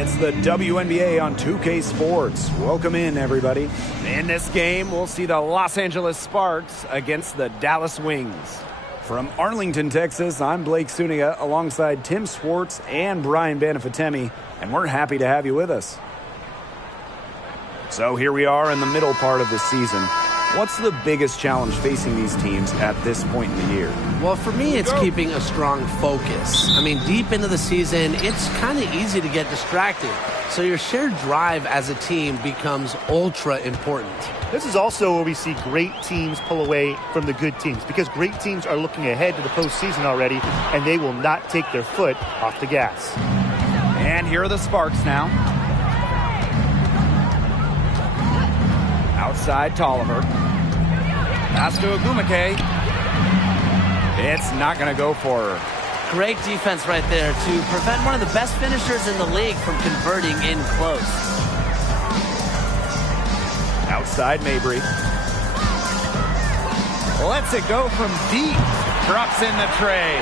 It's the WNBA on 2K Sports. Welcome in, everybody. In this game, we'll see the Los Angeles Sparks against the Dallas Wings. From Arlington, Texas, I'm Blake Suniga alongside Tim Swartz and Brian Banafitemi, and we're happy to have you with us. So here we are in the middle part of the season. What's the biggest challenge facing these teams at this point in the year? Well, for me, it's keeping a strong focus. I mean, deep into the season, it's kind of easy to get distracted. So your shared drive as a team becomes ultra important. This is also where we see great teams pull away from the good teams, because great teams are looking ahead to the postseason already, and they will not take their foot off the gas. And here are the Sparks now. Outside Tolliver. Pass to Agumake. It's not going to go for her. Great defense right there to prevent one of the best finishers in the league from converting in close. Outside Mabry. Lets it go from deep. Drops in the tray.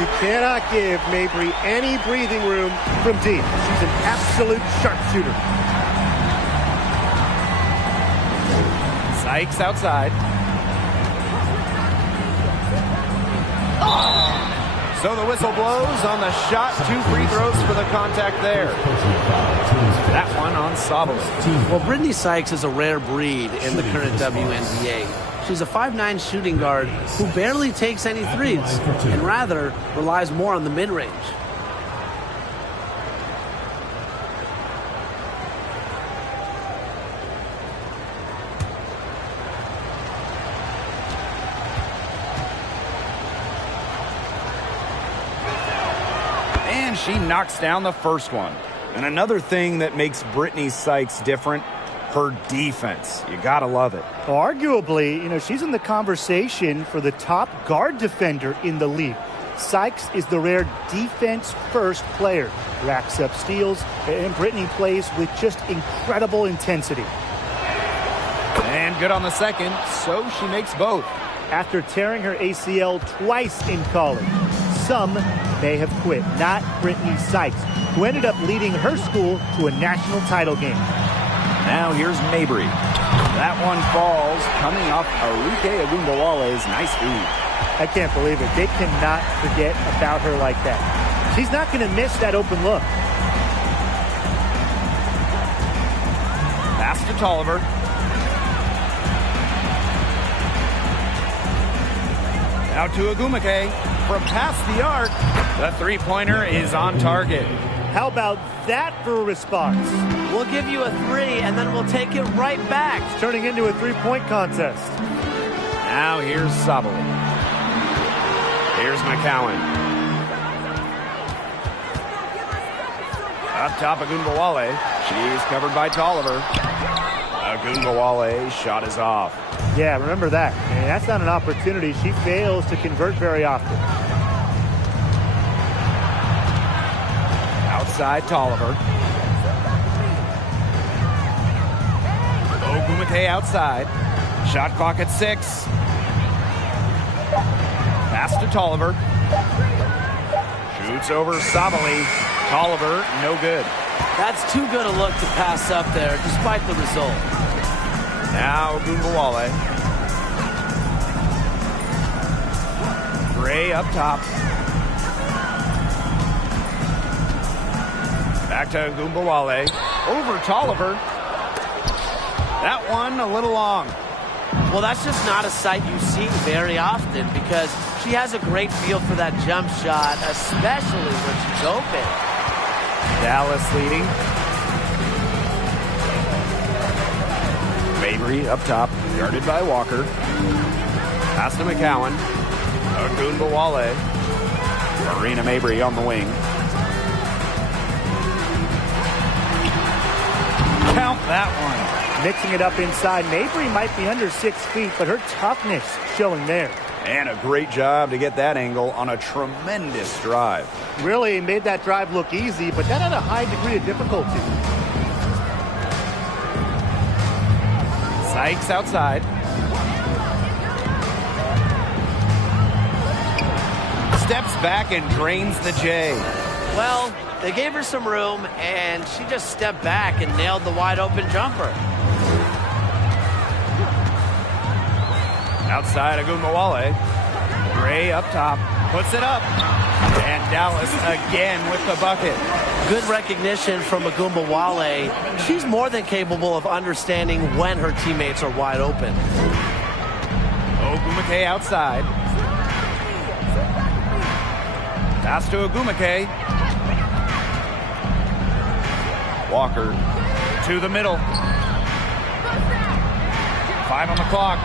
You cannot give Mabry any breathing room from deep. She's an absolute sharpshooter. Sykes outside. So the whistle blows on the shot. 2 free throws for the contact there. That one on Sabali. Well, Brittany Sykes is a rare breed in the current WNBA. She's a 5'9" shooting guard who barely takes any threes and rather relies more on the mid-range. She knocks down the first one. And another thing that makes Brittany Sykes different, her defense. You gotta love it. Arguably, she's in the conversation for the top guard defender in the league. Sykes is the rare defense-first player. Racks up steals, and Brittany plays with just incredible intensity. And good on the second, so she makes both. After tearing her ACL twice in college, some may have quit. Not Brittany Sykes, who ended up leading her school to a national title game. Now here's Mabry. That one falls, coming off Arike Agumbawale's nice feed. I can't believe it. They cannot forget about her like that. She's not going to miss that open look. Pass to Tolliver. Out to Agumake. From past the arc, the three-pointer is on target. How about that for a response? We'll give you a 3, and then we'll take it right back. It's turning into a 3-point contest. Now here's Sabali. Here's McCowan. Up top, Agumbawale. She's covered by Tolliver. Agumbawale shot is off. Yeah, remember that. And that's not an opportunity. She fails to convert very often. Outside Tolliver. Ogumake outside. Shot clock at 6. Pass to Tolliver. Shoots over Sabali. Tolliver, no good. That's too good a look to pass up there, despite the result. Now Agumbawale. Gray up top. Back to Agumbawale. Over Tolliver. That one a little long. Well, that's just not a sight you see very often, because she has a great feel for that jump shot, especially when she's open. Dallas leading. Mabry up top, guarded by Walker. Pass to McCowan. Agumbawale. Marina Mabry on the wing. Count that one. Mixing it up inside. Mabry might be under 6 feet, but her toughness showing there. And a great job to get that angle on a tremendous drive. Really made that drive look easy, but that had a high degree of difficulty. Sykes outside. Steps back and drains the J. Well, they gave her some room, and she just stepped back and nailed the wide-open jumper. Outside Agumbawale. Gray up top. Puts it up. And Dallas again with the bucket. Good recognition from Agumbawale. She's more than capable of understanding when her teammates are wide open. Ogumake outside. Pass to Ogumake. Walker to the middle. 5 on the clock.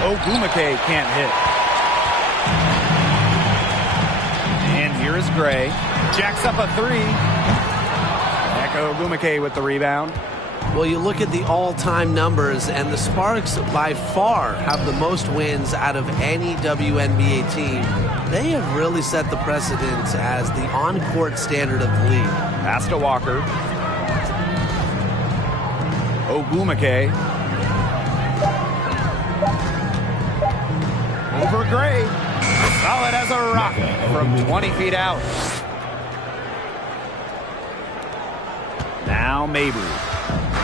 Ogumake can't hit. And here is Gray. Jacks up a 3. Eka Ogumake with the rebound. Well, you look at the all-time numbers, and the Sparks by far have the most wins out of any WNBA team. They have really set the precedent as the on-court standard of the league. Pass to Walker. Ogumake. Over Gray. Solid as a rock from 20 feet out. Now Mabry.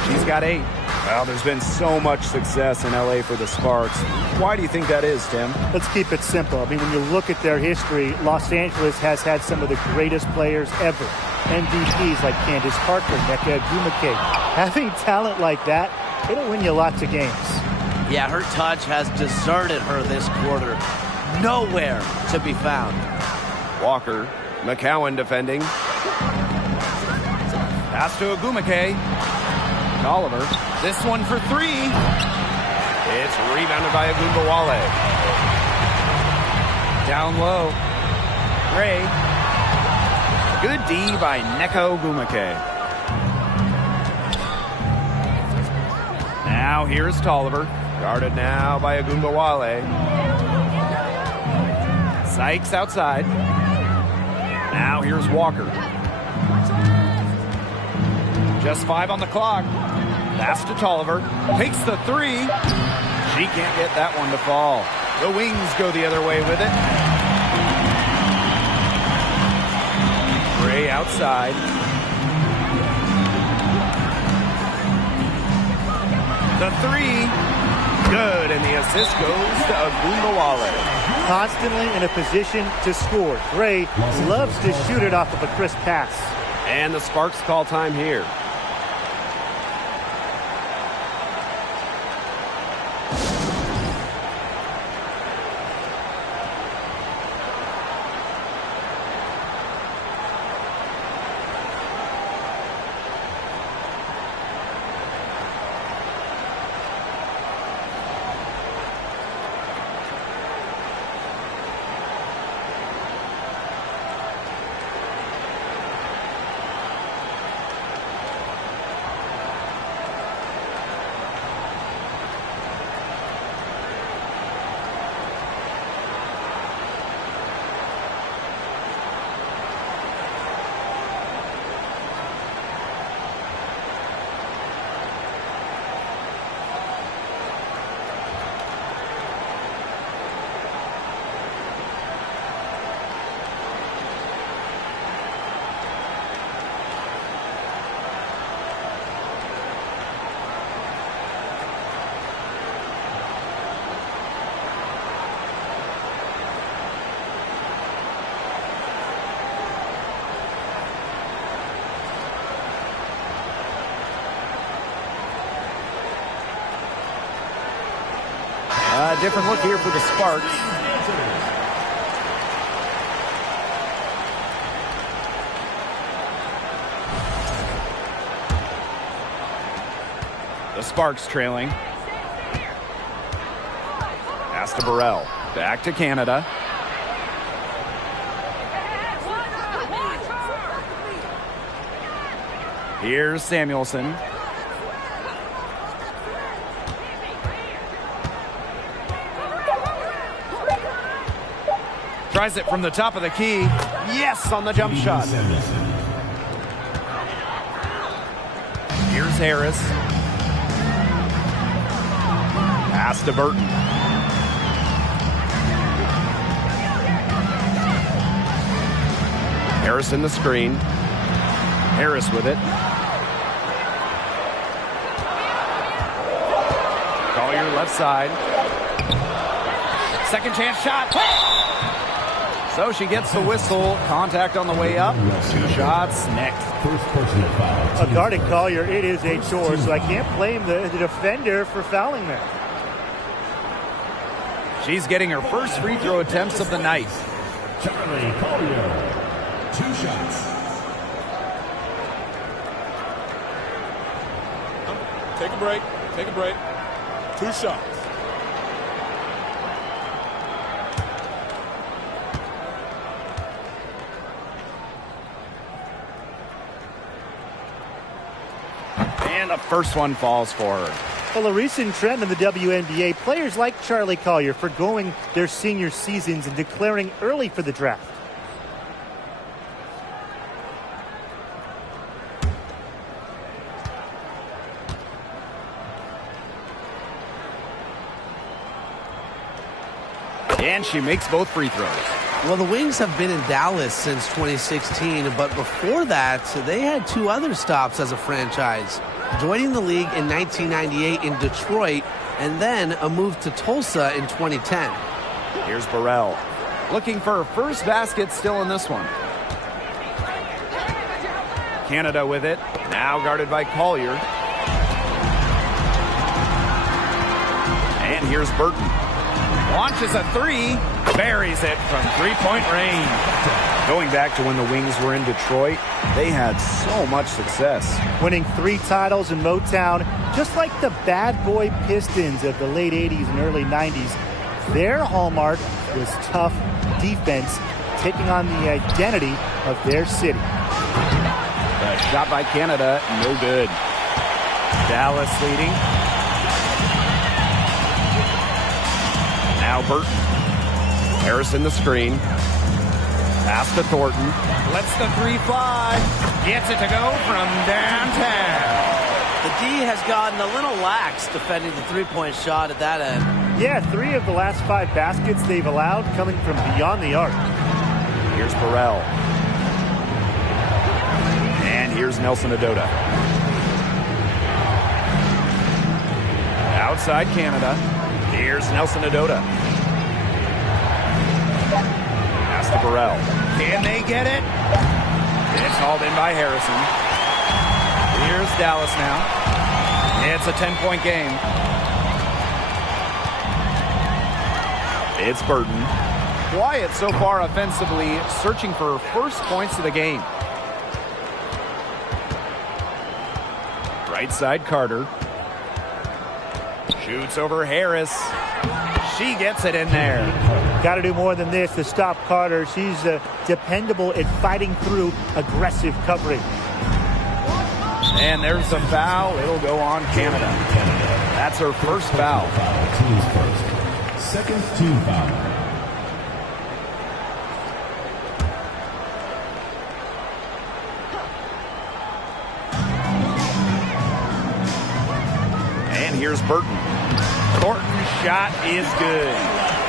She's got 8. Well, there's been so much success in LA for the Sparks. Why do you think that is, Tim? Let's keep it simple. I mean, when you look at their history, Los Angeles has had some of the greatest players ever. MVPs like Candace Parker, Eka Ogumake. Having talent like that, it'll win you lots of games. Yeah, her touch has deserted her this quarter. Nowhere to be found. Walker. McCowan defending. Pass to Ogumake. Oliver. This one for 3. It's rebounded by Agumbawale. Down low. Gray. Good D by Eka Ogumake. Now here's Tolliver. Guarded now by Agumbawale. Sykes outside. Now here's Walker. Just 5 on the clock. Pass to Tolliver. Takes the 3. She can't get that one to fall. The Wings go the other way with it. Gray outside. The 3. Good, and the assist goes to Agumbawale. Constantly in a position to score. Gray loves to shoot it off of a crisp pass. And the Sparks call time here. Different look here for the Sparks. The Sparks trailing. Pass to Burrell. Back to Canada. Here's Samuelson. Tries it from the top of the key. Yes, on the jump shot. Here's Harris. Pass to Burton. Harris in the screen. Harris with it. Collier left side. Second chance shot. So she gets the whistle. Contact on the way up. 2 shots next. Guarding Collier, it is a chore, so I can't blame the defender for fouling there. She's getting her first free throw attempts of the night. Charlie Collier, 2 shots. Take a break. Take a break. 2 shots. And the first one falls for her. Well, a recent trend in the WNBA, players like Charlie Collier forgoing their senior seasons and declaring early for the draft. And she makes both free throws. Well, the Wings have been in Dallas since 2016, but before that, they had 2 other stops as a franchise. Joining the league in 1998 in Detroit, and then a move to Tulsa in 2010. Here's Burrell. Looking for her first basket still in this one. Canada with it. Now guarded by Collier. And here's Burton. Launches a 3. Buries it from 3-point range. Going back to when the Wings were in Detroit, they had so much success. Winning 3 titles in Motown, just like the bad boy Pistons of the late 80s and early 90s. Their hallmark was tough defense, taking on the identity of their city. The shot by Canada, no good. Dallas leading. Now Burton. Harris in the screen. Pass to Thornton. Lets the 3 fly. Gets it to go from downtown. The D has gotten a little lax defending the 3-point shot at that end. Yeah, 3 of the last 5 baskets they've allowed coming from beyond the arc. Here's Burrell. And here's Nelson Adota. Outside Canada. Here's Nelson Adota. Pass to Burrell. Can they get it? It's hauled in by Harrison. Here's Dallas now. It's a 10-point game. It's Burton. Quiet so far offensively, searching for first points of the game. Right side Carter. Shoots over Harris. She gets it in there. Got to do more than this to stop Carter. She's dependable at fighting through aggressive coverage. And there's the foul. It'll go on Canada. That's her first foul. Team's first. Second team foul. And here's Burton. Thornton's shot is good.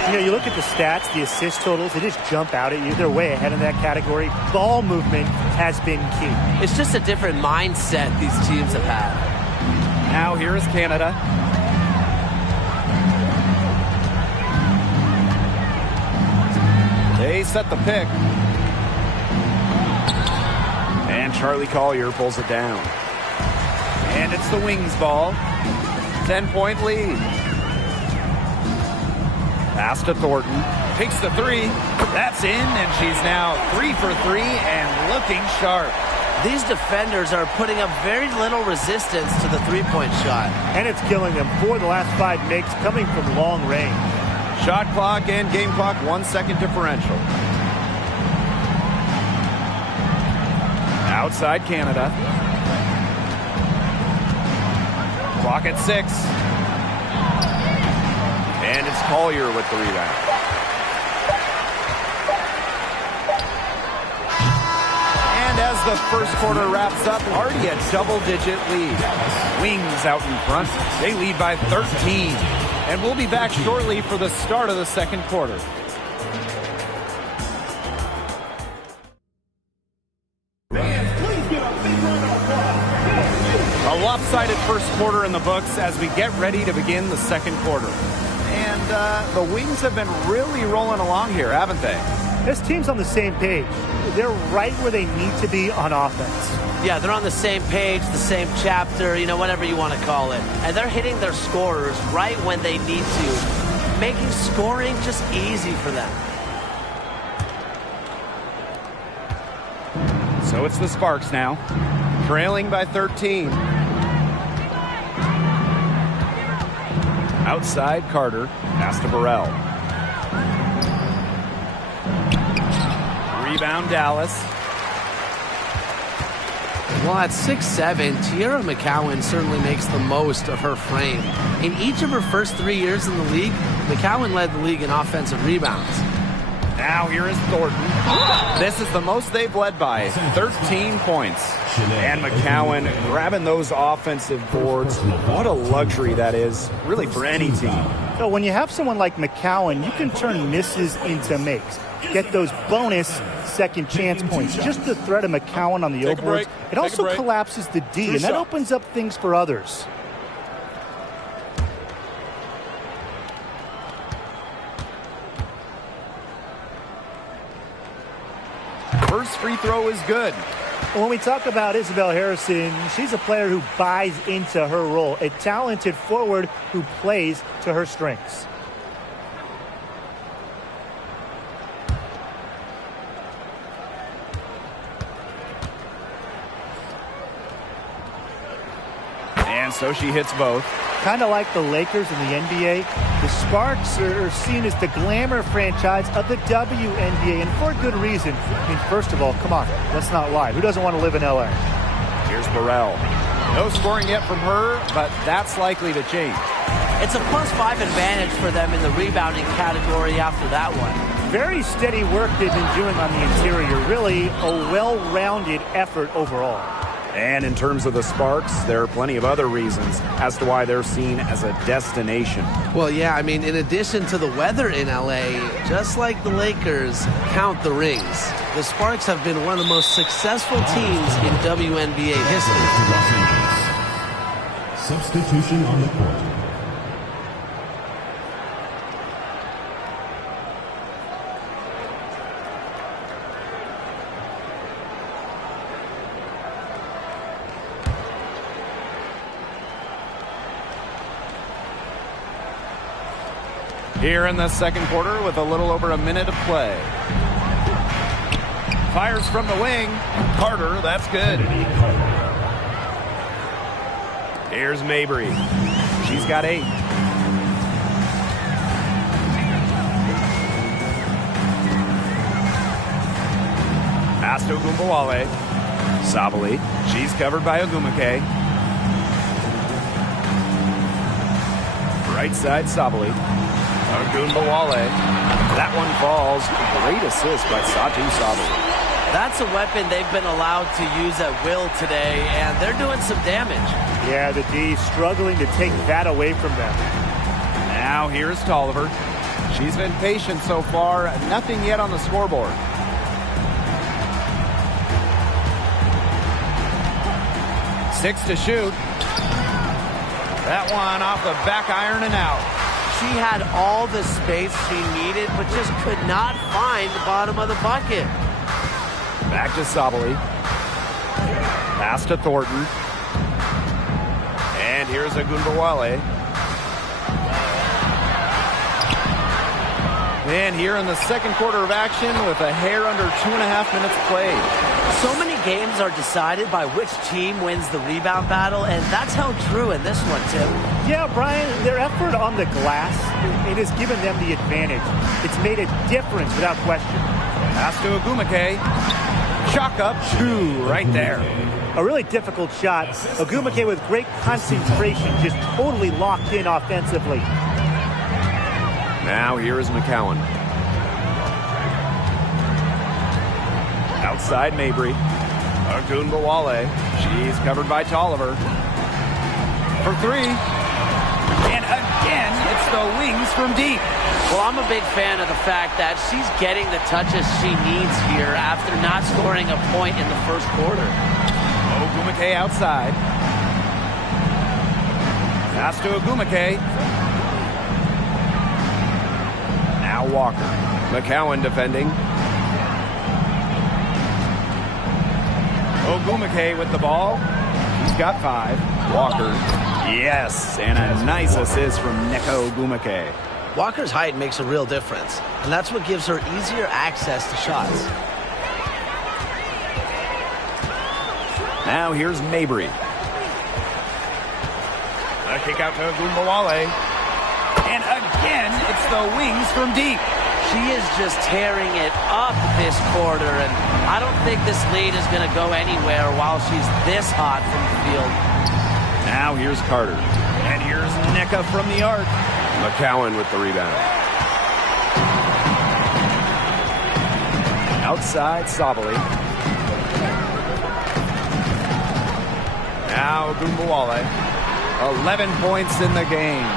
You know, you look at the stats, the assist totals, they just jump out at you. They're way ahead in that category. Ball movement has been key. It's just a different mindset these teams have had. Now here is Canada. They set the pick. And Charlie Collier pulls it down. And it's the Wings ball. 10-point lead. Pass to Thornton. Takes the 3. That's in, and she's now 3 for 3 and looking sharp. These defenders are putting up very little resistance to the 3-point shot. And it's killing them. 4 of the last 5 makes coming from long range. Shot clock and game clock 1 second differential. Outside Canada. Clock at 6. And it's Collier with the rebound. And as the first quarter wraps up, already a double-digit lead. Wings out in front. They lead by 13. And we'll be back shortly for the start of the second quarter. A lopsided first quarter in the books as we get ready to begin the second quarter. And the Wings have been really rolling along here, haven't they? This team's on the same page. They're right where they need to be on offense. Yeah, they're on the same page, the same chapter, whatever you want to call it. And they're hitting their scorers right when they need to, making scoring just easy for them. So it's the Sparks now, trailing by 13. Outside, Carter, pass to Burrell. Rebound, Dallas. Well, at 6'7", Tiara McCowan certainly makes the most of her frame. In each of her first 3 years in the league, McCowan led the league in offensive rebounds. Now here is Thornton. This is the most they've led by, 13 points. And McCowan grabbing those offensive boards. What a luxury that is, really, for any team. So when you have someone like McCowan, you can turn misses into makes. Get those bonus second chance points. Just the threat of McCowan on the O-boards. It also collapses the D, and that opens up things for others. First free throw is good. When we talk about Isabel Harrison, she's a player who buys into her role, a talented forward who plays to her strengths. And so she hits both. Kind of like the Lakers in the NBA, the Sparks are seen as the glamour franchise of the WNBA, and for good reason. I mean, first of all, come on, let's not lie. Who doesn't want to live in LA? Here's Burrell. No scoring yet from her, but that's likely to change. It's a +5 advantage for them in the rebounding category after that one. Very steady work they've been doing on the interior. Really a well-rounded effort overall. And in terms of the Sparks, there are plenty of other reasons as to why they're seen as a destination. Well, yeah, I mean, in addition to the weather in LA, just like the Lakers, count the rings. The Sparks have been one of the most successful teams in WNBA history. Substitution on the court. Here in the second quarter with a little over a minute of play. Fires from the wing. Carter, that's good. Here's Mabry. She's got 8. Pass to Ogunbowale. Sabali. She's covered by Ogumake. Right side, Sabali. Ogunbowale. That one falls. Great assist by Satu Sabali. That's a weapon they've been allowed to use at will today, and they're doing some damage. Yeah, the D struggling to take that away from them. Now here's Tolliver. She's been patient so far. Nothing yet on the scoreboard. Six to shoot. That one off the back iron and out. She had all the space she needed, but just could not find the bottom of the bucket. Back to Sabali. Pass to Thornton. And here's Ogunbowale. And here in the second quarter of action with a hair under 2.5 minutes played. So many games are decided by which team wins the rebound battle, and that's held true in this one, Tim. Yeah, Brian, their effort on the glass, it has given them the advantage. It's made a difference without question. Pass to Ogumake. Chalk up 2 right there. A really difficult shot. Ogumake with great concentration, just totally locked in offensively. Now here is McCowan. Outside Mabry. Ogunbowale. She's covered by Tolliver. For 3. And again, it's the Wings from deep. Well, I'm a big fan of the fact that she's getting the touches she needs here after not scoring a point in the first quarter. Ogumake outside. Pass to Ogumake. Now Walker. McCowan defending. Ogumake with the ball. He's got 5. Walker. Yes, and a nice assist from Nneka Ogumake. Walker's height makes a real difference, and that's what gives her easier access to shots. Now here's Mabry. A kick out to Ogunbowale. And again, it's the wings from deep. She is just tearing it up this quarter, and I don't think this lead is going to go anywhere while she's this hot from the field. Now here's Carter. And here's Nneka from the arc. McCowan with the rebound. Outside, Sabali. Now Ogunbowale. 11 points in the game.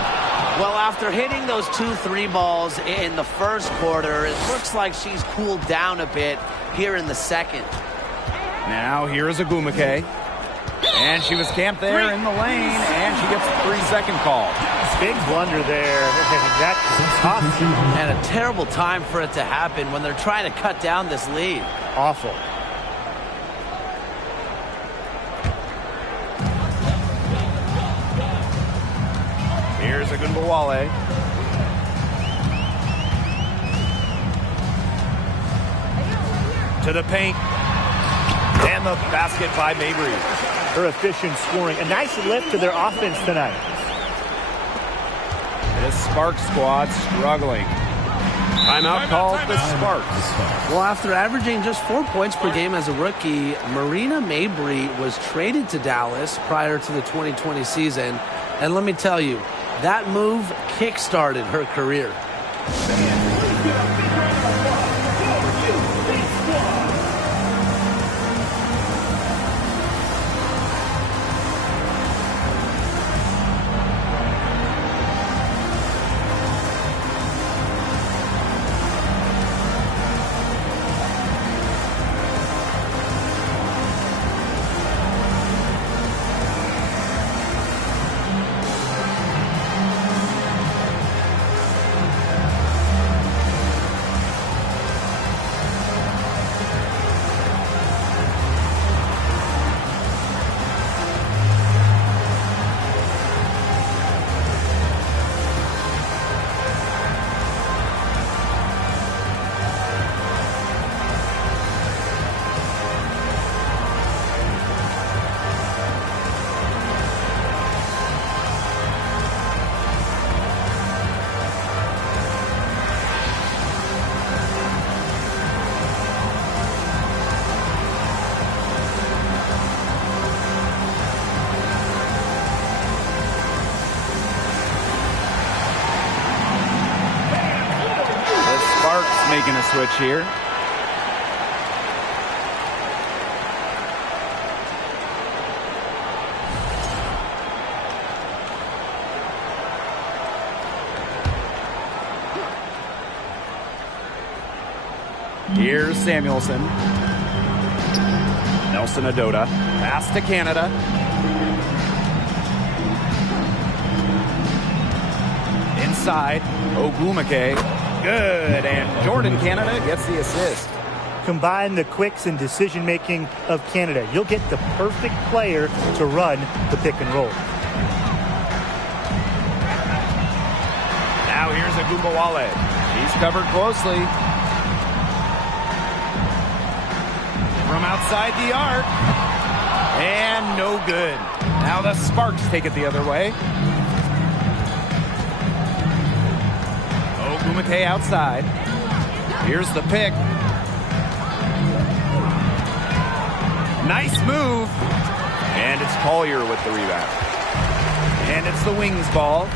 Well, after hitting those 2-3 balls in the first quarter, it looks like she's cooled down a bit here in the second. Now here's Ogumake. And she was camped there in the lane, and she gets a 3-second call. Big blunder there. That's tough. And a terrible time for it to happen when they're trying to cut down this lead. Awful. Here's Ogunbowale. To the paint. And the basket by Mabry. Her efficient scoring. A nice lift to their offense tonight. This Sparks squad struggling. Timeout called the Sparks. Well, after averaging just 4 points per game as a rookie, Marina Mabry was traded to Dallas prior to the 2020 season. And let me tell you, that move kick-started her career. Making a switch here. Here's Samuelson. Nelson Adota. Pass to Canada. Inside. Ogumake. Good, and Jordan Canada gets the assist. Combine the quicks and decision-making of Canada. You'll get the perfect player to run the pick and roll. Now here's Ogunbowale. He's covered closely. From outside the arc. And no good. Now the Sparks take it the other way. Ogumake outside. Here's the pick. Nice move. And it's Collier with the rebound. And it's the Wings ball.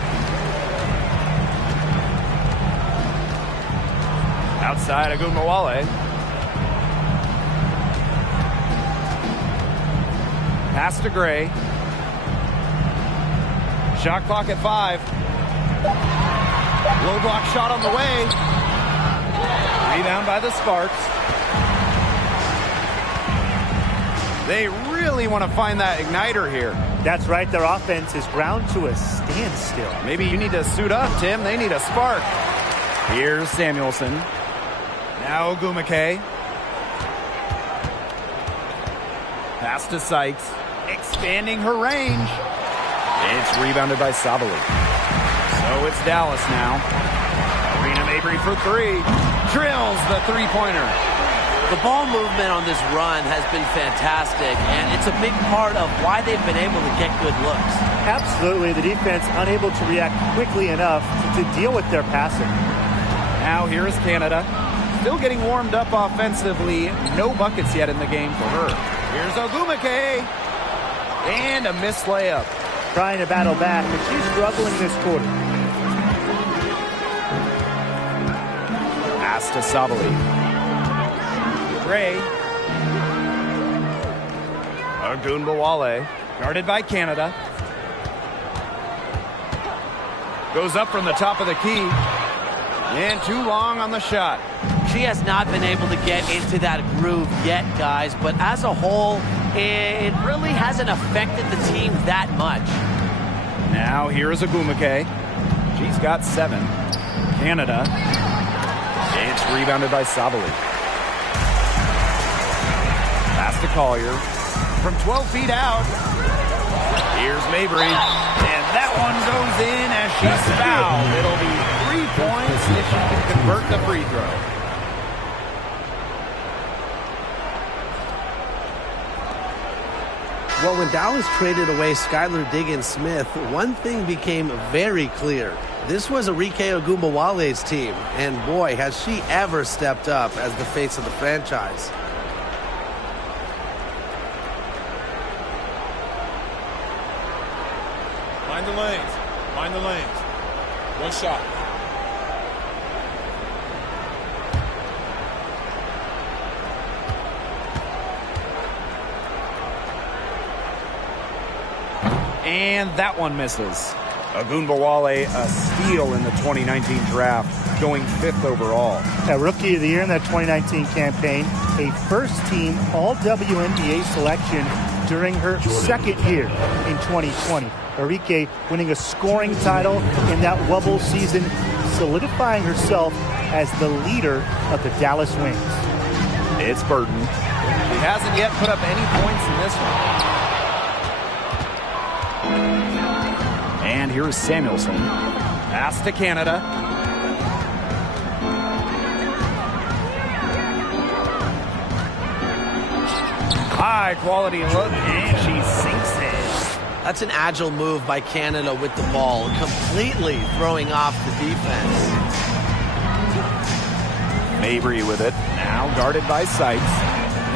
Outside Ogunbowale. Pass to Gray. Shot clock at 5. Low block shot on the way. Rebound by the Sparks. They really want to find that igniter here. That's right. Their offense is ground to a standstill. Maybe you need to suit up, Tim. They need a spark. Here's Samuelson. Now Ogumake. Pass to Sykes. Expanding her range. It's rebounded by Sabali. So it's Dallas now. Arena Mabry for three. Drills the three-pointer. The ball movement on this run has been fantastic, and it's a big part of why they've been able to get good looks. Absolutely. The defense unable to react quickly enough to deal with their passing. Now here is Canada. Still getting warmed up offensively. No buckets yet in the game for her. Here's Ogumake. And a missed layup. Trying to battle back, but she's struggling this quarter. Pass to Sabali. Gray. Ogunbowale. Guarded by Canada. Goes up from the top of the key. And too long on the shot. She has not been able to get into that groove yet, guys, but as a whole, it really hasn't affected the team that much. Now here is Ogumake. She's got 7. Canada. It's rebounded by Sabali. Pass to Collier. From 12 feet out. Here's Mabry. And that one goes in as she's fouled. It'll be 3 points if she can convert the free throw. Well, when Dallas traded away Skylar Diggins-Smith, one thing became very clear. This was Arike Ogunbowale's team, and boy, has she ever stepped up as the face of the franchise. Mind the lanes. Mind the lanes. One shot. And that one misses. Ogunbowale, a steal in the 2019 draft, going 5th overall. A Rookie of the Year in that 2019 campaign, a first-team All-WNBA selection during her second year in 2020. Arike winning a scoring title in that Wubble season, solidifying herself as the leader of the Dallas Wings. It's Burton. She hasn't yet put up any points in this one. And here's Samuelson. Pass to Canada. High quality look, and she sinks it. That's an agile move by Canada with the ball, completely throwing off the defense. Mabry with it, now guarded by Sykes.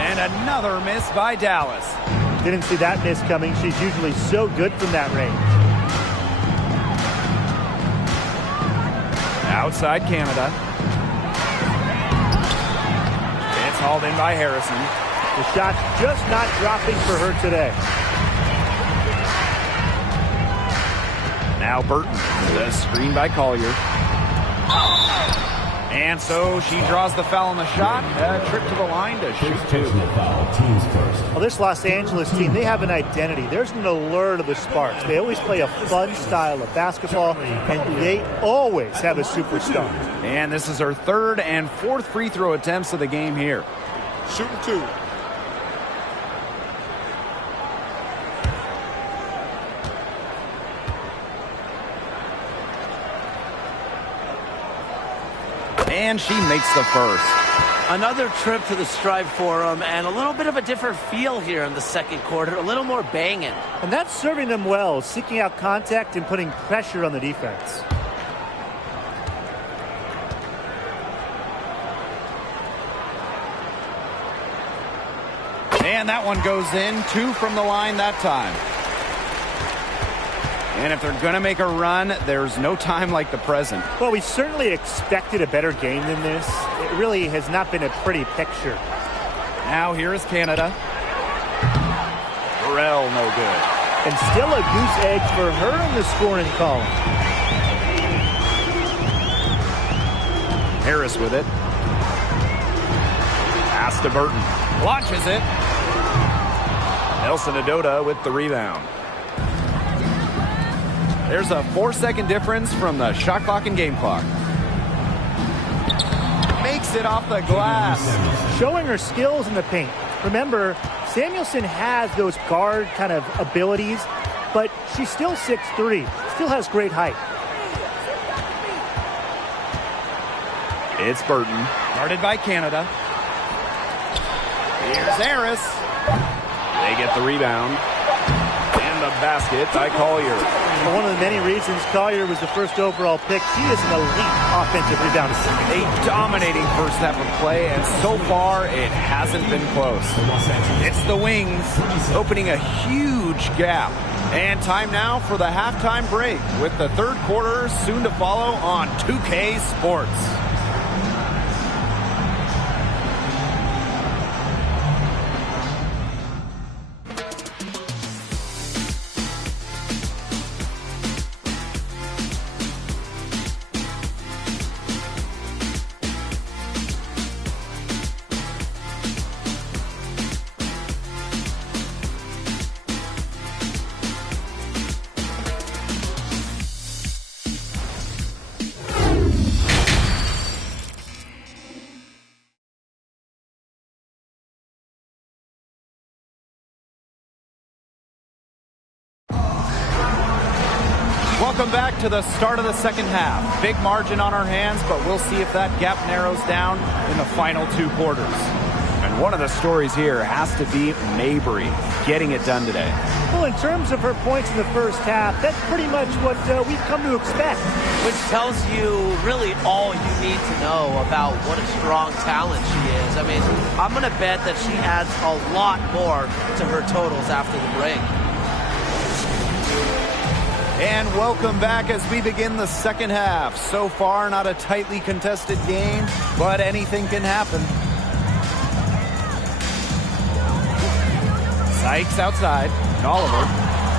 And another miss by Dallas. Didn't see that miss coming. She's usually so good from that range. Outside Canada. It's hauled in by Harrison. The shot's just not dropping for her today. Now Burton. The screen by Collier. And so she draws the foul on the shot. A trip to the line to shoot 2. Well, this Los Angeles team, they have an identity. There's an allure to the Sparks. They always play a fun style of basketball, and they always have a superstar. And this is her 3rd and 4th free throw attempts of the game here. Shooting 2. And she makes the first. Another trip to the Stripe Forum, and a little bit of a different feel here in the second quarter, a little more banging. And that's serving them well, seeking out contact and putting pressure on the defense. And that one goes in. 2 from the line that time. And if they're going to make a run, there's no time like the present. Well, we certainly expected a better game than this. It really has not been a pretty picture. Now here is Canada. Burrell, no good. And still a goose egg for her in the scoring column. Harris with it. Pass to Burton. Launches it. Nelson Adota with the rebound. There's a 4-second difference from the shot clock and game clock. Makes it off the glass. Showing her skills in the paint. Remember, Samuelson has those guard kind of abilities, but she's still 6'3", still has great height. It's Burton, guarded by Canada. Here's Harris. They get the rebound. And the basket by Collier. For one of the many reasons Collier was the first overall pick, she is an elite offensive rebounder. A dominating first half of play, and so far it hasn't been close. It's the Wings opening a huge gap. And time now for the halftime break, with the third quarter soon to follow on 2K Sports. Welcome back to the start of the second half. Big margin on our hands, but we'll see if that gap narrows down in the final two quarters. And one of the stories here has to be Mabry getting it done today. Well, in terms of her points in the first half, that's pretty much what we've come to expect. Which tells you really all you need to know about what a strong talent she is. I mean, I'm going to bet that she adds a lot more to her totals after the break. And welcome back as we begin the second half. So far, not a tightly contested game, but anything can happen. Sykes outside. Oliver,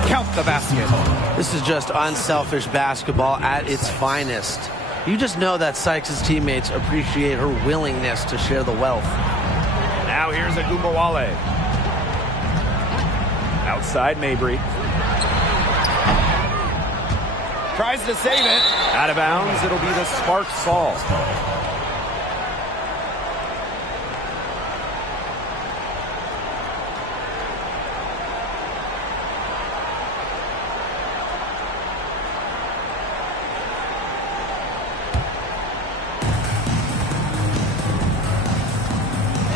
count the basket. This is just unselfish basketball at its finest. You just know that Sykes' teammates appreciate her willingness to share the wealth. Now here's Agumbawale. Outside Mabry. Tries to save it. Out of bounds. It'll be the Sparks ball.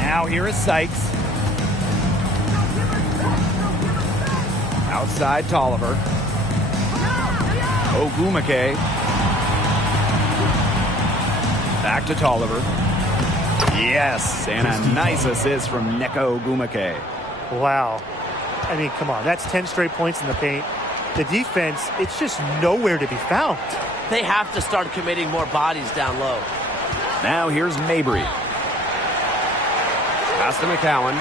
Now here is Sykes. Outside Tolliver. Ogumake. Back to Tolliver. Yes, and a nice assist from Neko Ogumake. Wow. I mean, come on. That's 10 straight points in the paint. The defense, it's just nowhere to be found. They have to start committing more bodies down low. Now here's Mabry. Pass to McCowan.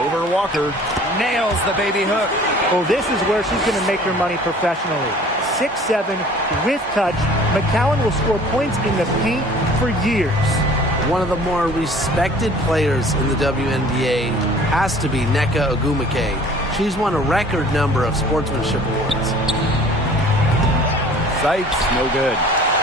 Over Walker. Nails the baby hook. Well, this is where she's going to make her money professionally. 6'7", with touch. McCowan will score points in the paint for years. One of the more respected players in the WNBA has to be Nneka Ogumake. She's won a record number of sportsmanship awards. Sykes, no good.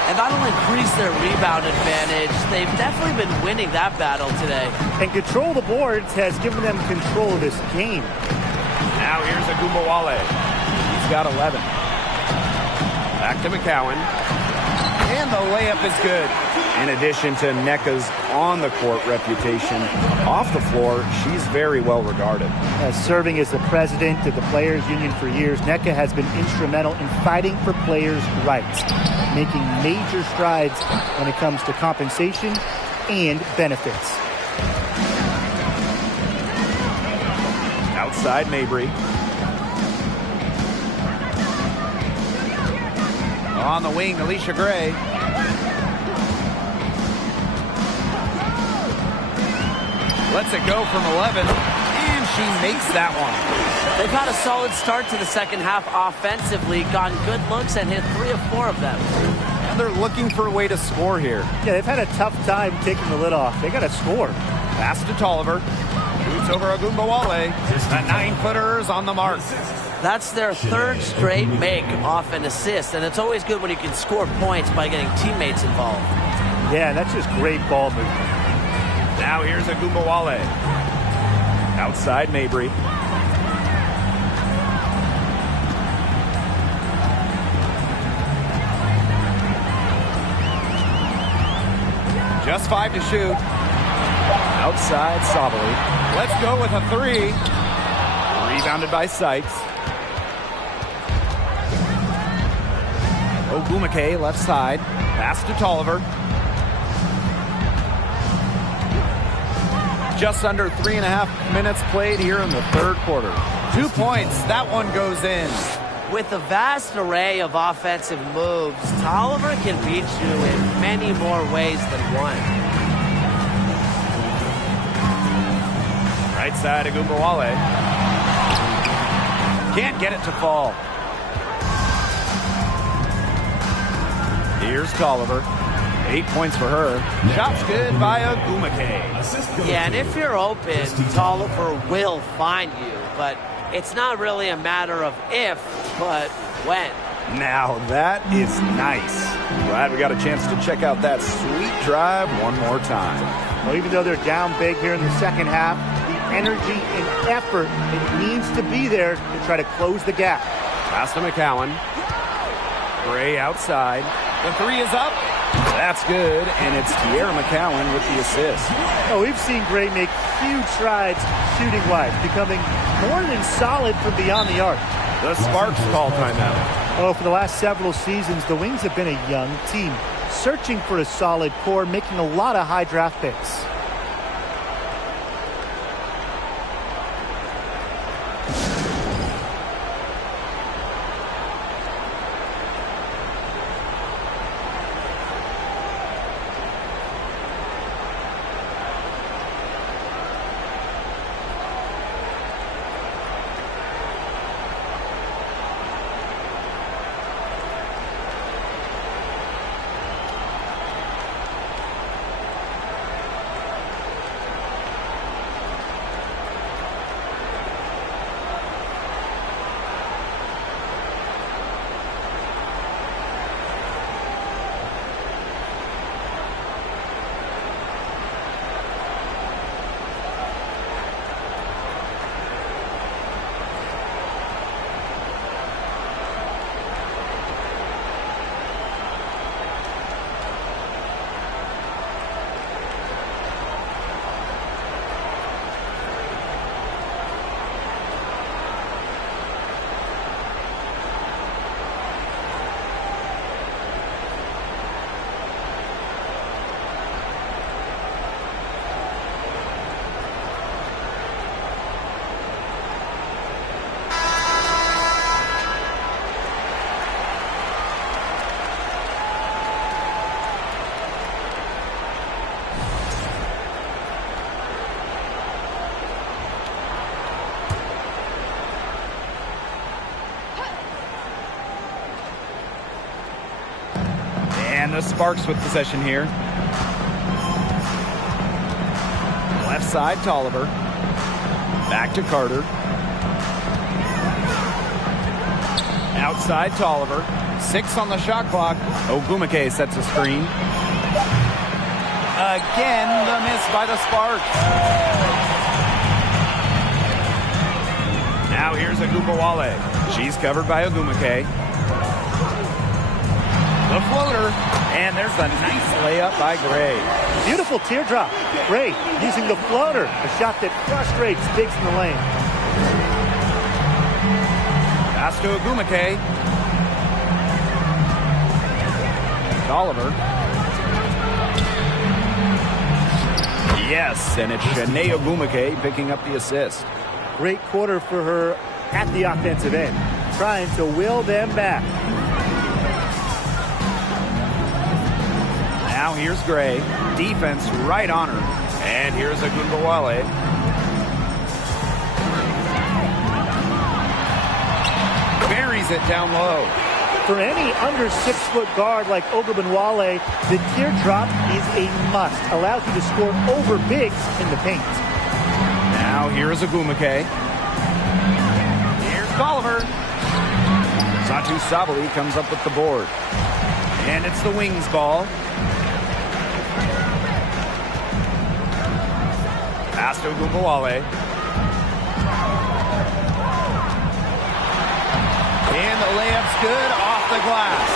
And that'll increase their rebound advantage. They've definitely been winning that battle today. And control the boards has given them control of this game. Now here's Agumbawale. He's got 11. Back to McCowan. And the layup is good. In addition to Nneka's on-the-court reputation, off the floor, she's very well regarded. Serving as the president of the Players Union for years, Nneka has been instrumental in fighting for players' rights, making major strides when it comes to compensation and benefits. Outside Mabry. On the wing, Alicia Gray. Lets it go from 11, and she makes that one. They've had a solid start to the second half offensively, gotten good looks and hit 3 of 4 of them. And they're looking for a way to score here. Yeah, they've had a tough time taking the lid off. They got to score. Pass to Tolliver. Shoots over Agumbawale. The 9-footer's on the mark. That's their third straight make off an assist, and it's always good when you can score points by getting teammates involved. Yeah, that's just great ball movement. Now here's Agumbawale. Outside Mabry. Just 5 to shoot. Outside Sabali. Let's go with a 3. Rebounded by Sykes. Ogumake left side. Pass to Tolliver. Just under 3.5 minutes played here in the third quarter. 2 points. That one goes in. With a vast array of offensive moves, Tolliver can beat you in many more ways than one. Right side Agumbawale. Can't get it to fall. Here's Tolliver. 8 points for her. Shot's good by Ogumake. Yeah, and if you're open, Tolliver will find you, but it's not really a matter of if, but when. Now that is nice. Glad we got a chance to check out that sweet drive one more time. Well, even though they're down big here in the second half, the energy and effort it needs to be there to try to close the gap. Pass to McCowan. Gray outside. The 3 is up. That's good, and it's Tierra McCowan with the assist. Oh, we've seen Gray make huge strides shooting-wise, becoming more than solid from beyond the arc. The Sparks call timeout. Oh, for the last several seasons, the Wings have been a young team, searching for a solid core, making a lot of high draft picks. And the Sparks with possession here. Left side, Tolliver. Back to Carter. Outside, Tolliver. 6 on the shot clock. Ogumake sets a screen. Again, the miss by the Sparks. Now here's Agumbawale. She's covered by Ogumake. The floater, and there's a nice layup by Gray. Beautiful teardrop. Gray using the floater, a shot that frustrates Diggs in the lane. Pass to Ogumake. Tolliver. Yes, and it's Shanae Ogumake picking up the assist. Great quarter for her at the offensive end, trying to will them back. Now here's Gray. Defense right on her. And here's Agumbawale. Buries it down low. For any under 6-foot guard like Ogunbowale, the teardrop is a must. Allows you to score over bigs in the paint. Now here's Agumake. Here's Bolivar. Satu Sabali comes up with the board. And it's the Wings ball. Pass to Agumabawale. And the layup's good off the glass.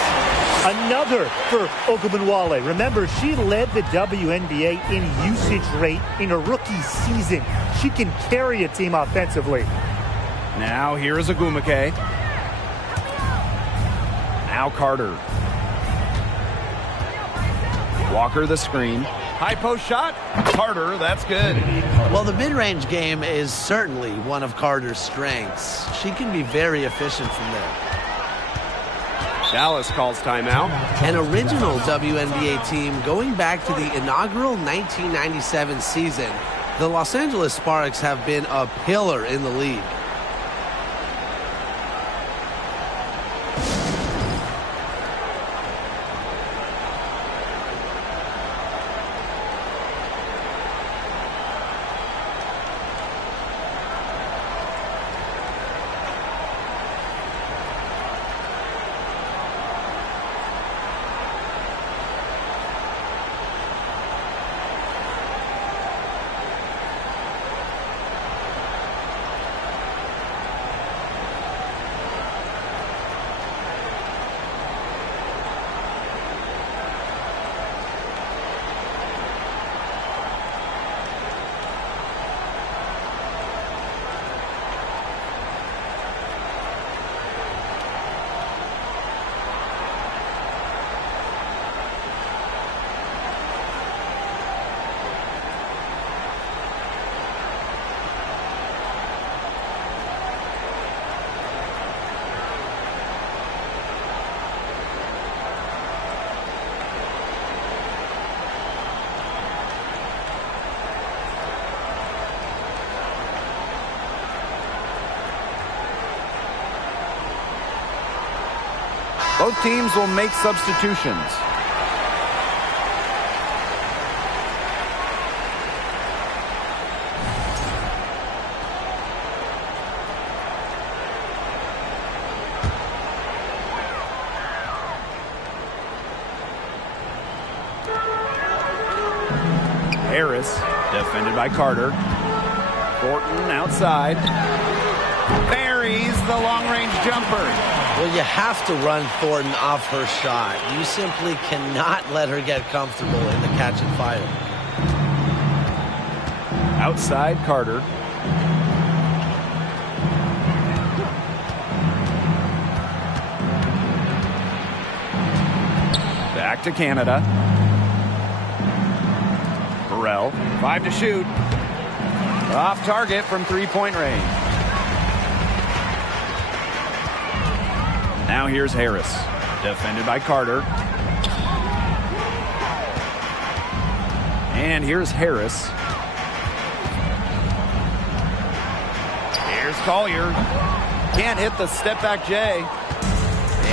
Another for Ogunbowale. Remember, she led the WNBA in usage rate in her rookie season. She can carry a team offensively. Now here's Agumake. Now Carter. Walker the screen. High post shot. Carter, that's good. Well, the mid-range game is certainly one of Carter's strengths. She can be very efficient from there. Dallas calls timeout. An original WNBA team going back to the inaugural 1997 season, the Los Angeles Sparks have been a pillar in the league. Both teams will make substitutions. Harris, defended by Carter. Thornton outside. Buries the long-range jumper. Well, you have to run Thornton off her shot. You simply cannot let her get comfortable in the catch and fire. Outside Carter. Back to Canada. Burrell, 5 to shoot. Off target from three-point range. Now here's Harris, defended by Carter. And here's Harris. Here's Collier. Can't hit the step-back J.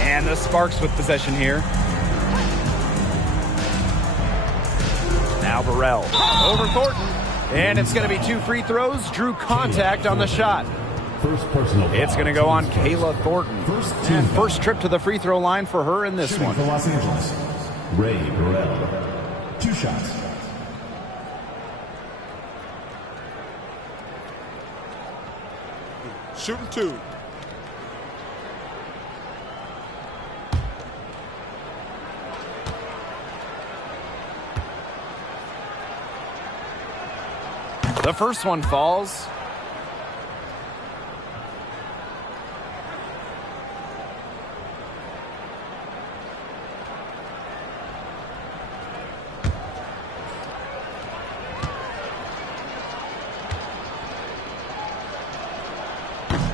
And the Sparks with possession here. Now Burrell over Thornton. And it's going to be 2 free throws. Drew contact on the shot. It's going to go on Kayla Thornton. First trip to the free throw line for her in this one. For Los Angeles, Ray Burrell. 2 shots. Shooting 2. The first one falls.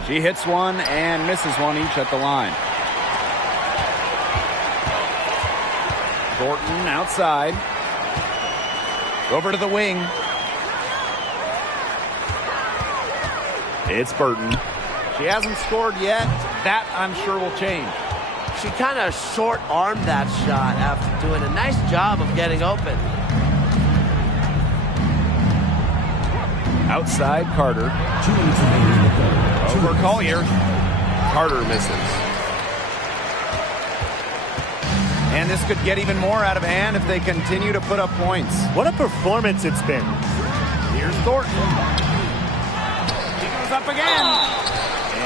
She hits one and misses one each at the line. Thornton outside. Over to the wing. It's Burton. She hasn't scored yet. That, I'm sure, will change. She kind of short-armed that shot after doing a nice job of getting open. Outside, Carter. Over Collier. Carter misses. And this could get even more out of hand if they continue to put up points. What a performance it's been. Here's Thornton. He goes up again.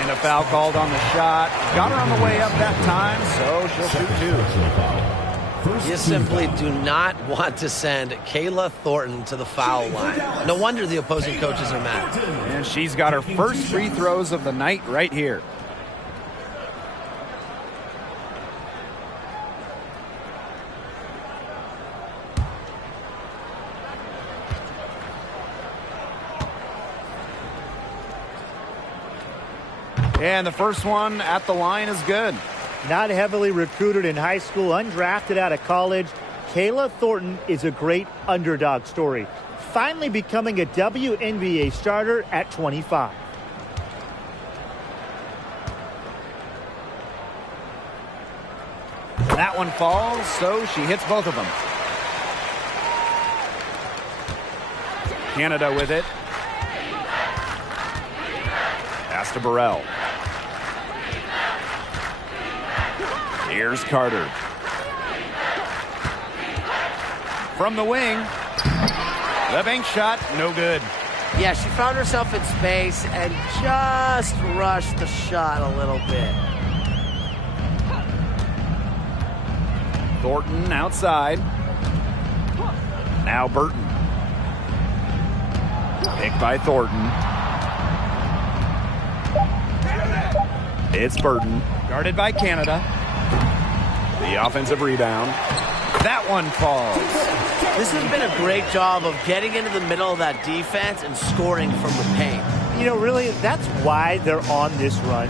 And a foul called on the shot. Got her on the way up that time, so she'll shoot two. You simply do not want to send Kayla Thornton to the foul line. No wonder the opposing coaches are mad. And she's got her first free throws of the night right here. And the first one at the line is good. Not heavily recruited in high school, undrafted out of college, Kayla Thornton is a great underdog story. Finally becoming a WNBA starter at 25. That one falls, so she hits both of them. Canada with it. Pass to Burrell. Here's Carter. From the wing. The bank shot, no good. Yeah, she found herself in space and just rushed the shot a little bit. Thornton outside. Now Burton. Picked by Thornton. It's Burton. Guarded by Canada. The offensive rebound. That one falls. This has been a great job of getting into the middle of that defense and scoring from the paint. You know, really, that's why they're on this run.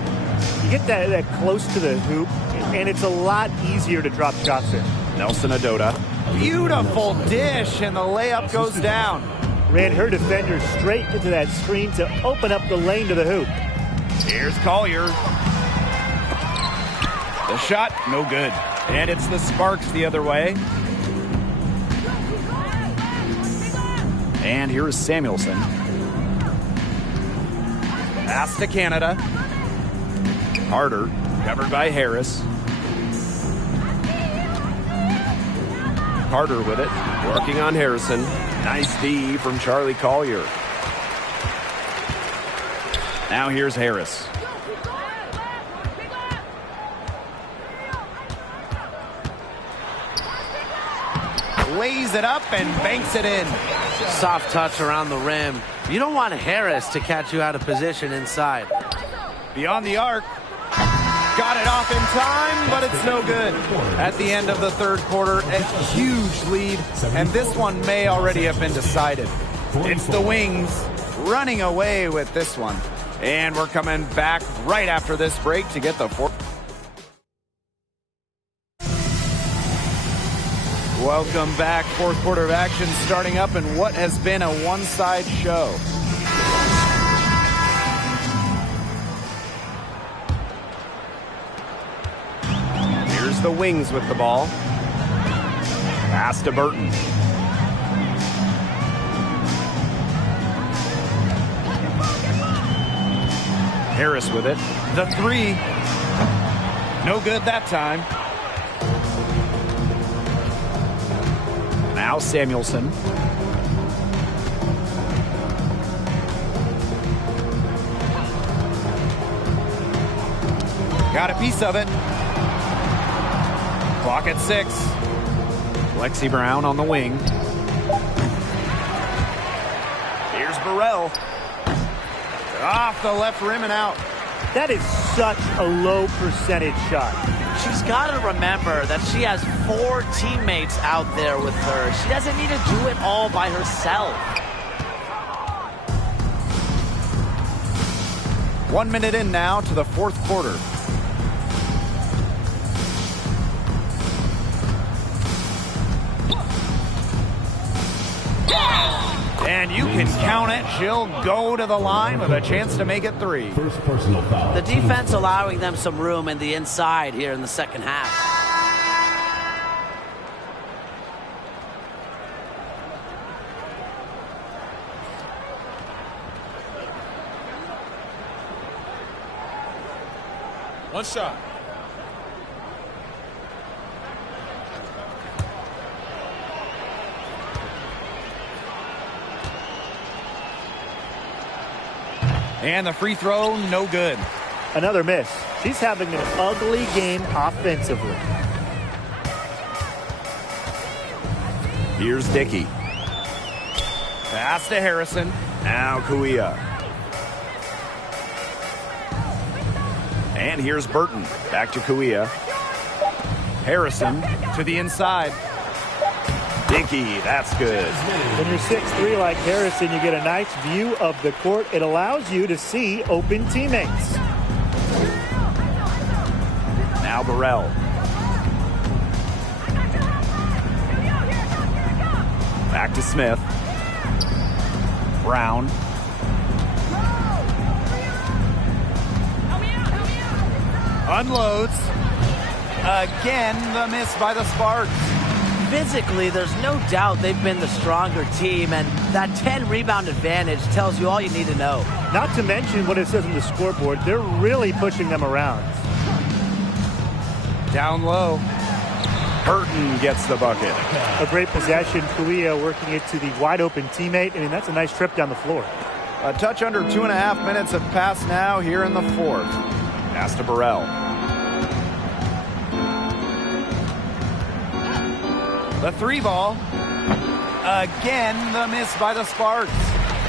You get that close to the hoop, and it's a lot easier to drop shots in. Nelson Adota. Beautiful dish, and the layup goes down. Ran her defender straight into that screen to open up the lane to the hoop. Here's Collier. The shot, no good. And it's the Sparks the other way. And here is Samuelson. Pass to Canada. Carter, covered by Harris. Carter with it, working on Harrison. Nice D from Charlie Collier. Now here's Harris. Lays it up and banks it in. Soft touch around the rim. You don't want Harris to catch you out of position inside. Beyond the arc. Got it off in time, but it's no good. At the end of the third quarter, a huge lead, and this one may already have been decided. It's the Wings running away with this one. And we're coming back right after this break to get the fourth. Welcome back. Fourth quarter of action starting up in what has been a one-side show. Here's the Wings with the ball. Pass to Burton. Harris with it. The three. No good that time. Now Samuelson. Got a piece of it. Clock at 6. Lexi Brown on the wing. Here's Burrell. Off the left rim and out. That is such a low percentage shot. She's got to remember that she has 4 teammates out there with her. She doesn't need to do it all by herself. 1 minute in now to the fourth quarter. And you can count it. She'll go to the line with a chance to make it 3. First personal foul. The defense allowing them some room in the inside here in the second half. One shot. And the free throw, no good. Another miss. She's having an ugly game offensively. Here's Dickey. Pass to Harrison. Now Kuia. And here's Burton. Back to Kuia. Harrison to the inside. Dickey, that's good. When you're 6'3" like Harrison, you get a nice view of the court. It allows you to see open teammates. Now Burrell. Back to Smith. Brown. Unloads. Again, the miss by the Sparks. Physically, there's no doubt they've been the stronger team, and that 10 rebound advantage tells you all you need to know. Not to mention what it says on the scoreboard, they're really pushing them around. Down low. Burton gets the bucket. A great possession. Kuia working it to the wide open teammate. I mean, that's a nice trip down the floor. A touch under 2.5 minutes have passed now here in the fourth. Pass to Burrell. The 3 ball. Again, the miss by the Sparks.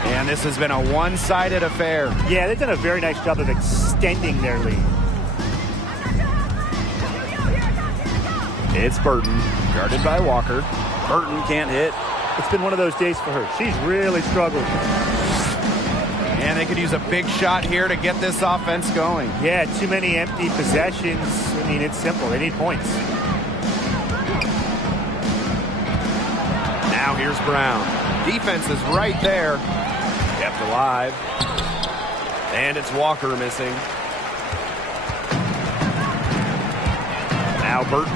And this has been a one-sided affair. Yeah, they've done a very nice job of extending their lead. It's Burton, guarded by Walker. Burton can't hit. It's been one of those days for her. She's really struggled. And they could use a big shot here to get this offense going. Yeah, too many empty possessions. I mean, it's simple. They need points. Now here's Brown. Defense is right there. Kept alive. And it's Walker missing. Now Burton.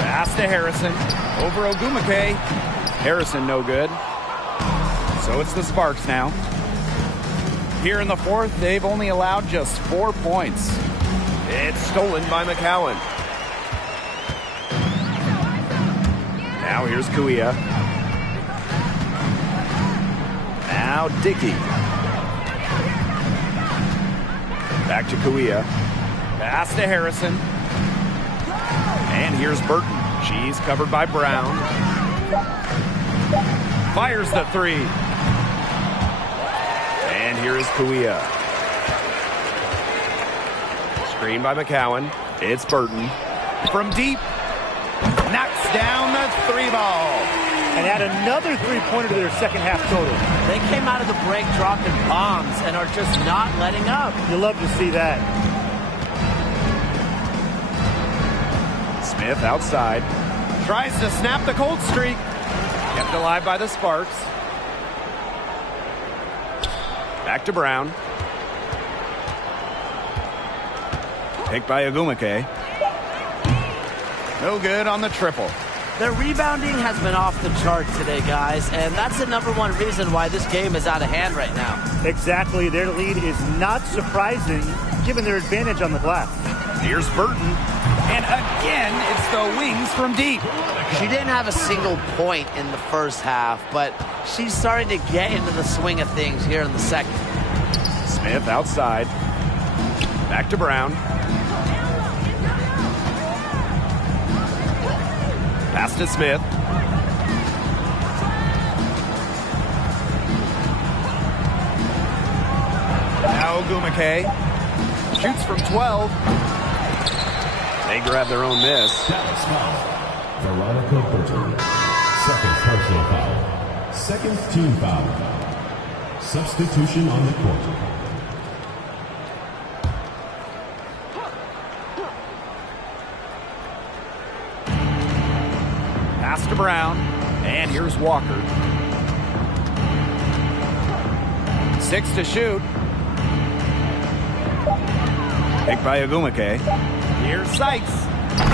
Pass to Harrison. Over Ogumake. Harrison no good. So it's the Sparks now. Here in the fourth, they've only allowed just 4 points. It's stolen by McCowan. Now here's Kuia. Now Dickey. Back to Kuia. Pass to Harrison. And here's Burton. She's covered by Brown. Fires the 3. And here is Kuia. Screen by McCowan. It's Burton. From deep. Knocks down the 3 ball. And add another 3-pointer to their second half total. They came out of the break dropping bombs and are just not letting up. You love to see that. Smith outside. Tries to snap the cold streak. Kept alive by the Sparks. Back to Brown. Picked by Ogumake. No good on the triple. Their rebounding has been off the chart today, guys, and that's the #1 reason why this game is out of hand right now. Exactly. Their lead is not surprising given their advantage on the glass. Here's Burton. And again, it's the wings from deep. She didn't have a single point in the first half, but she's starting to get into the swing of things here in the second. Smith outside. Back to Brown. Pass to Smith. Now Ogumake shoots from 12. They grab their own miss. Dallas foul. Veronica Burton. Second personal foul. Second team foul. Substitution on the court. Pass to Brown. And here's Walker. 6 to shoot. Picked by Ogumake. Here's Sykes.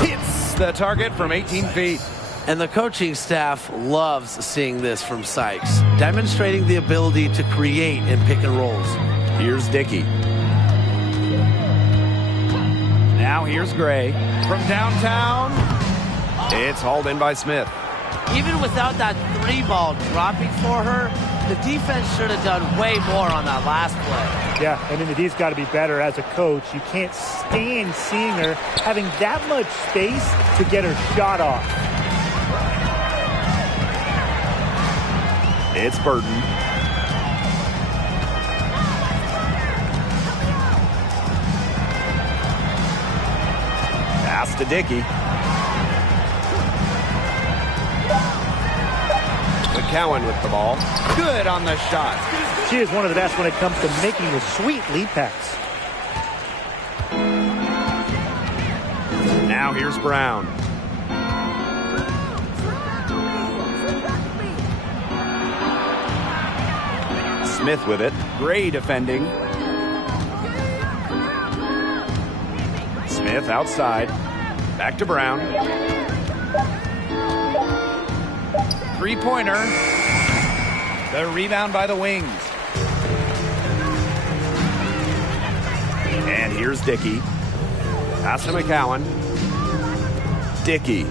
Hits the target from 18 feet. And the coaching staff loves seeing this from Sykes, demonstrating the ability to create in pick and rolls. Here's Dickey. Now here's Gray. From downtown, it's hauled in by Smith. Even without that 3-ball dropping for her, the defense should have done way more on that last play. Yeah, I mean, the D's got to be better as a coach. You can't stand seeing her having that much space to get her shot off. It's Burton. Pass to Dickey. McCowan with the ball. Good on the shot. She is one of the best when it comes to making the sweet lead pass. Now here's Brown. Smith with it. Gray defending. Smith outside. Back to Brown. Three-pointer. The rebound by the Wings. And here's Dickey. Pass to McCowan. Dickey.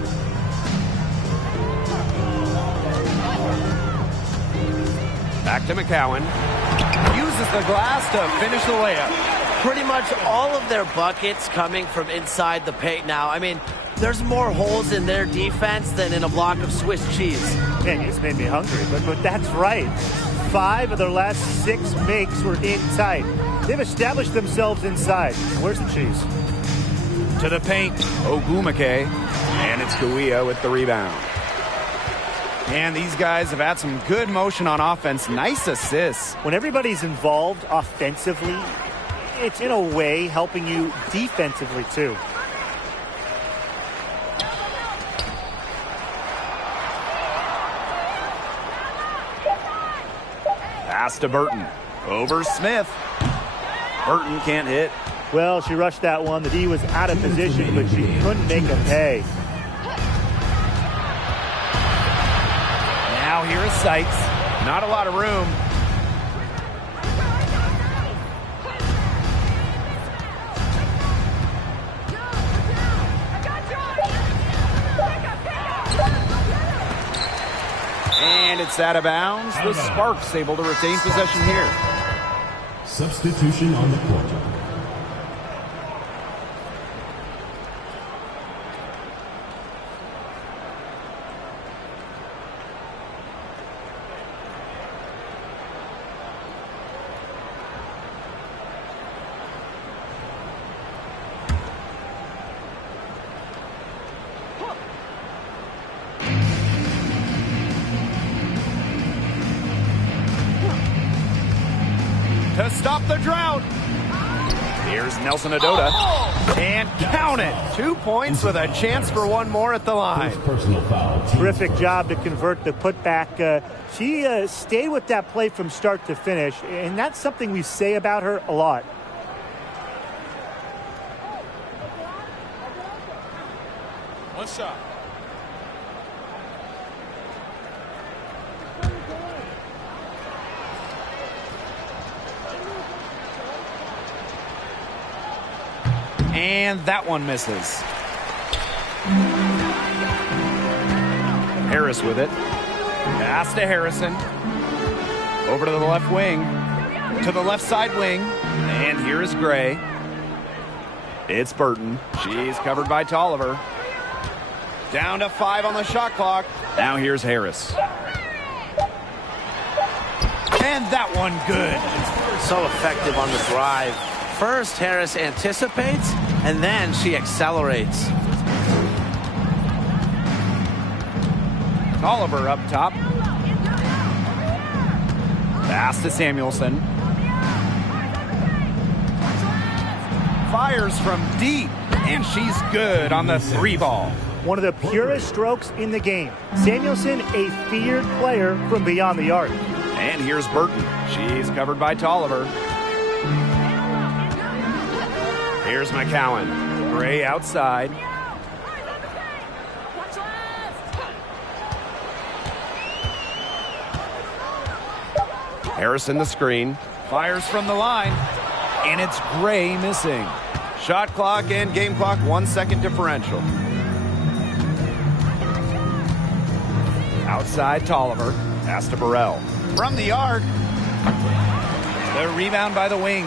Back to McCowan. Uses the glass to finish the layup. Pretty much all of their buckets coming from inside the paint now. I mean, there's more holes in their defense than in a block of Swiss cheese. Man, you just made me hungry, but that's right. 5 of their last 6 makes were inside. They've established themselves inside. Where's the cheese? To the paint, Ogumake, and it's Gouia with the rebound. And these guys have had some good motion on offense. Nice assists. When everybody's involved offensively, it's in a way helping you defensively too. Pass to Burton. Over Smith. Burton can't hit. Well, she rushed that one. The D was out of position, but she couldn't make them pay. Now here is Sykes. Not a lot of room. And it's out of bounds. The Sparks able to retain possession here. Substitution on the court. To stop the drought. Here's Nelson Adota. And count it. 2 points with a chance for one more at the line. Personal foul. Terrific job to convert the putback. She stayed with that play from start to finish, and that's something we say about her a lot. One shot. And that one misses. Harris with it. Pass to Harrison. Over to the left wing. To the left side wing. And here is Gray. It's Burton. She's covered by Tolliver. Down to 5 on the shot clock. Now here's Harris. And that one good. So effective on the drive. First, Harris anticipates, and then she accelerates. Tolliver up top. Pass to Samuelson. Fires from deep, and she's good on the 3 ball. one of the purest strokes in the game. Samuelson, a feared player from beyond the arc. And here's Burton. She's covered by Tolliver. Here's McCowan. Gray outside. Harrison the screen. Fires from the line. And it's Gray missing. Shot clock and game clock 1 second differential. Outside Tolliver. Pass to Burrell. From the arc. The rebound by the Wings.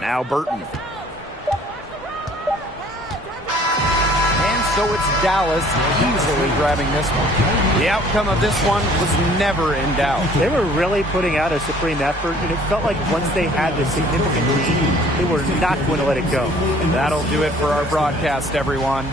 Now Burton. And so it's Dallas easily grabbing this one. The outcome of this one was never in doubt. They were really putting out a supreme effort, and it felt like once they had this significant lead, they were not going to let it go. That'll do it for our broadcast, everyone.